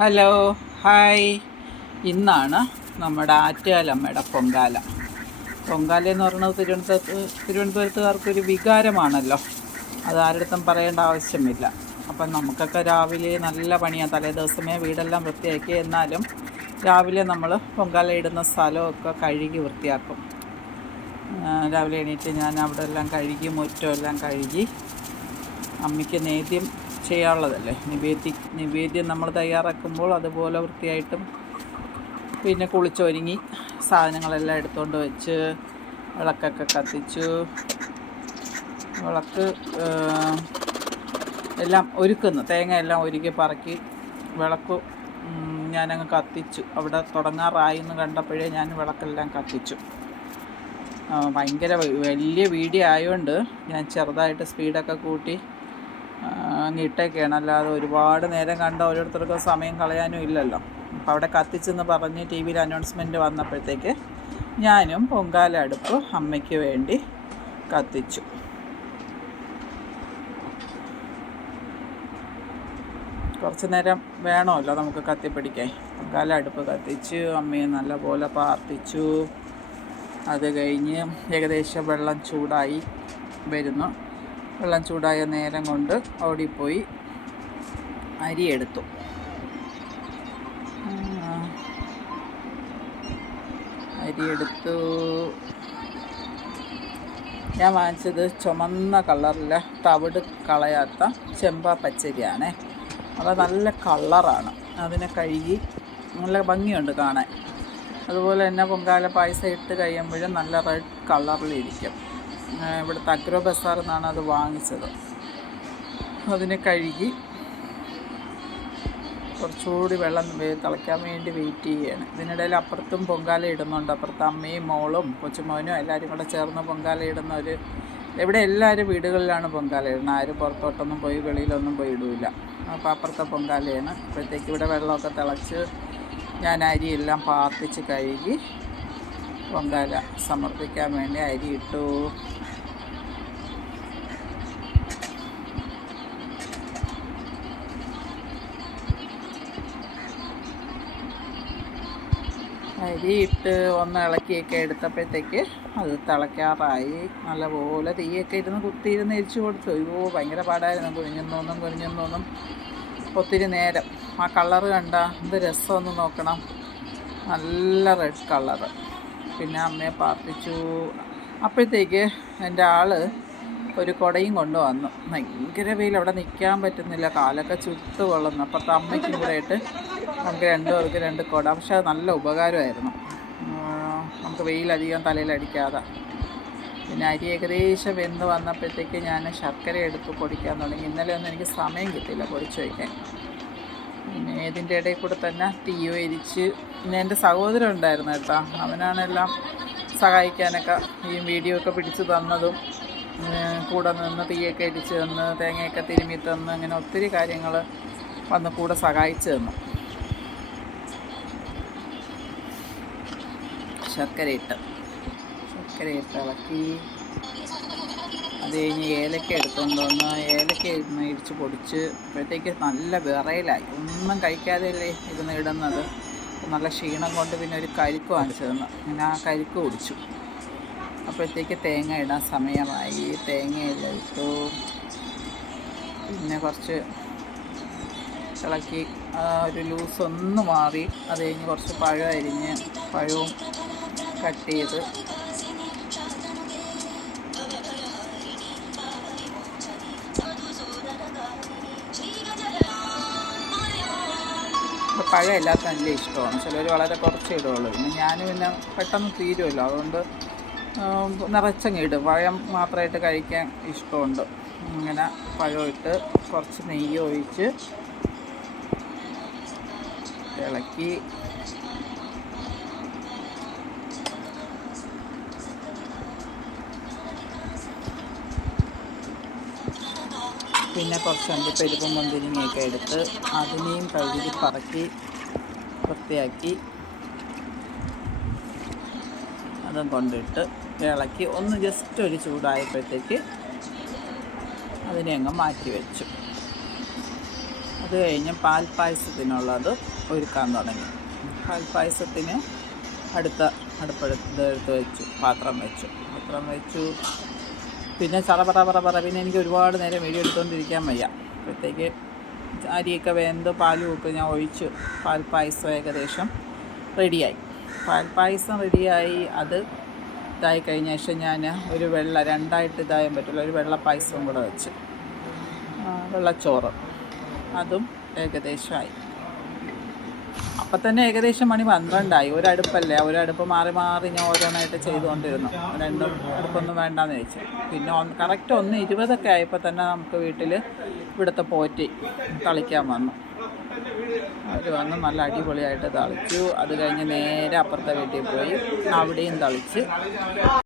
Hello hi ഇന്നാണ് നമ്മുടെ ആറ്റുകാലമ്മയുടെ പൊങ്കാല. പൊങ്കാല എന്ന് പറയുന്നത് തിരുവനന്തപുരത്ത് തിരുവനന്തപുരത്തുകാർക്കൊരു വികാരമാണല്ലോ. അത് ആരുടെടുത്തും പറയേണ്ട ആവശ്യമില്ല. അപ്പം നമുക്കൊക്കെ രാവിലെ നല്ല പണിയാണ് തലേ ദിവസമേ വീടെല്ലാം വൃത്തിയാക്കി. എന്നാലും രാവിലെ നമ്മൾ പൊങ്കാല ഇടുന്ന സ്ഥലമൊക്കെ കഴുകി വൃത്തിയാക്കും. രാവിലെ എണീറ്റ് ഞാൻ അവിടെ എല്ലാം കഴുകി മുറ്റം എല്ലാം കഴുകി അമ്മയ്ക്ക് നേദ്യം ചെയ്യാനുള്ളതല്ലേ? നിവേദ്യ നിവേദ്യം നമ്മൾ തയ്യാറാക്കുമ്പോൾ അതുപോലെ വൃത്തിയായിട്ടും പിന്നെ കുളിച്ചൊരുങ്ങി സാധനങ്ങളെല്ലാം എടുത്തുകൊണ്ട് വെച്ച് വിളക്കൊക്കെ കത്തിച്ചു. വിളക്ക് എല്ലാം ഒരുക്കുന്നു. തേങ്ങ എല്ലാം ഒരുക്കി പറക്കി വിളക്ക് ഞാനങ്ങ് കത്തിച്ചു. അവിടെ തുടങ്ങാറായി എന്ന് കണ്ടപ്പോഴേ ഞാൻ വിളക്കെല്ലാം കത്തിച്ചു. ഭയങ്കര വലിയ വീഡിയോ ആയതുകൊണ്ട് ഞാൻ ചെറുതായിട്ട് സ്പീഡൊക്കെ കൂട്ടി ആ, അങ്ങ് ഇട്ടേക്കാണ്. അല്ലാതെ ഒരുപാട് നേരം കണ്ട ഓരോരുത്തർക്കും സമയം കളയാനും ഇല്ലല്ലോ. അപ്പോൾ അവിടെ കത്തിച്ചെന്ന് പറഞ്ഞ് ടി വിയിൽ അനൗൺസ്മെന്റ് വന്നപ്പോഴത്തേക്ക് ഞാനും പൊങ്കാല അടുപ്പ് അമ്മയ്ക്ക് വേണ്ടി കത്തിച്ചു. കുറച്ച് നേരം വേണമല്ലോ നമുക്ക് കത്തിപ്പിടിക്കാൻ. പൊങ്കാല അടുപ്പ് കത്തിച്ചു അമ്മയെ നല്ലപോലെ പ്രാർത്ഥിച്ചു അത് കഴിഞ്ഞ് ഏകദേശം വെള്ളം ചൂടായി വരുന്നു. വെള്ളം ചൂടായ നേരം കൊണ്ട് ഓടിപ്പോയി അരി എടുത്തു അരി എടുത്തു ഞാൻ വാങ്ങിച്ചത് ചുമന്ന കളറിലെ തവിട് കളയാത്ത ചെമ്പ പച്ചരിയാണേ. അപ്പോൾ നല്ല കളറാണ്. അതിനെ കഴുകി നല്ല ഭംഗിയുണ്ട് കാണാൻ. അതുപോലെ തന്നെ പൊങ്കാല പായസം ഇട്ട് കഴിയുമ്പോഴും നല്ല റെഡ് കളറിലിരിക്കും. ഇവിടുത്തെ അഗ്രോ ബസാറിൽ നിന്നാണ് അത് വാങ്ങിച്ചത്. അതിനെ കഴുകി കുറച്ചുകൂടി വെള്ളം തിളയ്ക്കാൻ വേണ്ടി വെയിറ്റ് ചെയ്യുകയാണ്. ഇതിനിടയിൽ അപ്പുറത്തും പൊങ്കാല ഇടുന്നുണ്ട്. അപ്പുറത്ത് അമ്മയും മോളും കൊച്ചുമോനും എല്ലാവരും കൂടെ ചേർന്ന് പൊങ്കാല ഇടുന്ന ഒരു ഇവിടെ എല്ലാവരും വീടുകളിലാണ് പൊങ്കാല ഇടുന്നത്. ആരും പുറത്തോട്ടൊന്നും പോയി വെളിയിലൊന്നും പോയി ഇടില്ല അപ്പോൾ അപ്പുറത്തെ പൊങ്കാലയാണ്. അപ്പോഴത്തേക്ക് ഇവിടെ വെള്ളമൊക്കെ തിളച്ച് ഞാൻ അരിയെല്ലാം പാർപ്പിച്ച് കഴുകി പൊങ്കാല സമർപ്പിക്കാൻ വേണ്ടി അരി ഇട്ടു. അരി ഇട്ട് ഒന്ന് ഇളക്കിയൊക്കെ എടുത്തപ്പോഴത്തേക്ക് അത് തിളയ്ക്കാറായി. നല്ലപോലെ തീയൊക്കെ ഇരുന്ന് കുത്തിയിരുന്ന് എരിച്ചു കൊടുത്തു. അയ്യോ ഭയങ്കര പാടായിരുന്നു. കുഴിഞ്ഞൊന്നും കുഴിഞ്ഞൊന്നും ഒത്തിരി നേരം. ആ കളറ് കണ്ട എന്ത് രസമൊന്ന് നോക്കണം. നല്ല റെഡ് കളറ്. പിന്നെ അമ്മയെ പ്രാർത്ഥിച്ചു. അപ്പോഴത്തേക്ക് എന്റെ ആൾ ഒരു കുടയും കൊണ്ടുവന്നു. ഭയങ്കര വെയിൽ അവിടെ നിൽക്കാൻ പറ്റുന്നില്ല. കാലൊക്കെ ചുട്ട് കൊള്ളുന്നു അപ്പുറത്തെ അമ്മയ്ക്കും കൂടെ ആയിട്ട് നമുക്ക് രണ്ടു പേർക്ക് രണ്ട് കൊട. പക്ഷെ അത് നല്ല ഉപകാരമായിരുന്നു. നമുക്ക് വെയിലധികം തലയിലടിക്കാതെ. പിന്നെ അരി ഏകദേശം വെന്ത് വന്നപ്പോഴത്തേക്ക് ഞാൻ ശർക്കര എടുത്ത് പൊടിക്കാൻ തുടങ്ങി. ഇന്നലെ ഒന്നും എനിക്ക് സമയം കിട്ടിയില്ല പൊടിച്ചു വയ്ക്കാൻ. പിന്നെ ഇതിന്റെ ഇടയിൽ കൂടെ തന്നെ തീയോ എരിച്ച് പിന്നെ എന്റെ സഹോദരൻ ഉണ്ടായിരുന്നു കേട്ടോ. അവനാണെല്ലാം സഹായിക്കാനൊക്കെ ഈ വീഡിയോ ഒക്കെ പിടിച്ച് തന്നതും കൂടെ നിന്ന് തീയൊക്കെ എരിച്ച് തന്ന് തേങ്ങയൊക്കെ തിരുമ്മി തന്ന് അങ്ങനെ ഒത്തിരി കാര്യങ്ങൾ വന്ന് കൂടെ സഹായിച്ചു തന്നു. ശർക്കരയിട്ട്. ശർക്കരയിട്ട് ഇളക്കി. അത് കഴിഞ്ഞ് ഏലക്ക എടുത്തുകൊണ്ട് വന്ന് ഏലക്ക മേടിച്ച് പൊടിച്ച് അപ്പോഴത്തേക്ക് നല്ല വിറയിലായി. ഒന്നും കഴിക്കാതെയല്ലേ ഇരുന്ന് ഇടുന്നത്. നല്ല ക്ഷീണം കൊണ്ട് പിന്നെ ഒരു കരിക്ക് വാങ്ങിച്ചു തന്നു. അങ്ങനെ ആ കരിക്ക് കുടിച്ചു. അപ്പോഴത്തേക്ക് തേങ്ങ ഇടാൻ സമയമായി. തേങ്ങ ഇട്ടു. പിന്നെ കുറച്ച് ഇളക്കി ഒരു ലൂസ് ഒന്ന് മാറി. അത് കഴിഞ്ഞ് കുറച്ച് പഴം അരിഞ്ഞ് പഴവും കട്ട് ചെയ്ത് ഇപ്പം പഴം എല്ലാത്ത നല്ല ഇഷ്ടമാണ്. ചിലർ വളരെ കുറച്ചേ ഇടുള്ളൂ പിന്നെ ഞാൻ പിന്നെ പെട്ടെന്ന് തീരുമല്ലോ. അതുകൊണ്ട് നിറച്ചങ്ങ് ഇടും. പഴം മാത്രമായിട്ട് കഴിക്കാൻ ഇഷ്ടമുണ്ട്. ഇങ്ങനെ ഇട്ട് കുറച്ച് നെയ്യ് ഒഴിച്ച് ഇളക്കി പിന്നെ കുറച്ച് അണ്ടിപ്പരിപ്പും മുന്തിരിങ്ങയൊക്കെ എടുത്ത് അതിനെയും കഴുകി പറക്കി വൃത്തിയാക്കി അതും കൊണ്ടിട്ട് ഇളക്കി ഒന്ന് ജസ്റ്റ് ഒരു ചൂടായപ്പോഴത്തേക്ക് അതിനെ അങ്ങ് മാറ്റി വെച്ചു. അത് കഴിഞ്ഞ് പാൽപ്പായസത്തിനുള്ളത് ഒരുക്കാൻ തുടങ്ങി. പാൽപ്പായസത്തിന് അടുത്ത അടുപ്പെടുത്ത് എടുത്ത് വെച്ചു പാത്രം വെച്ചു. പാത്രം വെച്ചു പിന്നെ ചറ പറ പറ പറ. പിന്നെ എനിക്ക് ഒരുപാട് നേരം വീഡിയോ എടുത്തുകൊണ്ടിരിക്കാൻ വയ്യ. അപ്പോഴത്തേക്ക് അരിയൊക്കെ വെന്ത് പാലും ഒക്കെ ഞാൻ ഒഴിച്ചു. പാൽപ്പായസം ഏകദേശം റെഡിയായി. പാൽപ്പായസം റെഡിയായി. അത് ഇതായി കഴിഞ്ഞ ശേഷം ഞാൻ ഒരു വെള്ള രണ്ടായിട്ട് ഇതായാൻ പറ്റില്ല. ഒരു വെള്ള പായസവും കൂടെ വെച്ച്. വെള്ളച്ചോറ്. അതും ഏകദേശമായി അപ്പം തന്നെ ഏകദേശം മണി പന്ത്രണ്ടായി. ഒരടുപ്പല്ലേ? ഒരടുപ്പ് മാറി മാറി ഞാൻ ഓരോന്നായിട്ട് ചെയ്തുകൊണ്ടിരുന്നു. രണ്ടും അടുപ്പൊന്നും വേണ്ടാന്ന് ചോദിച്ചു. പിന്നെ ഒന്ന് കറക്റ്റ് ഒന്ന് ഇരുപതൊക്കെ ആയപ്പോൾ തന്നെ നമുക്ക് വീട്ടിൽ ഇവിടുത്തെ പോറ്റി തളിക്കാൻ വന്നു. അവർ വന്ന് നല്ല അടിപൊളിയായിട്ട് തളിച്ചു. അത് കഴിഞ്ഞ് നേരെ അപ്പുറത്തെ വീട്ടിൽ പോയി അവിടെയും തളിച്ച്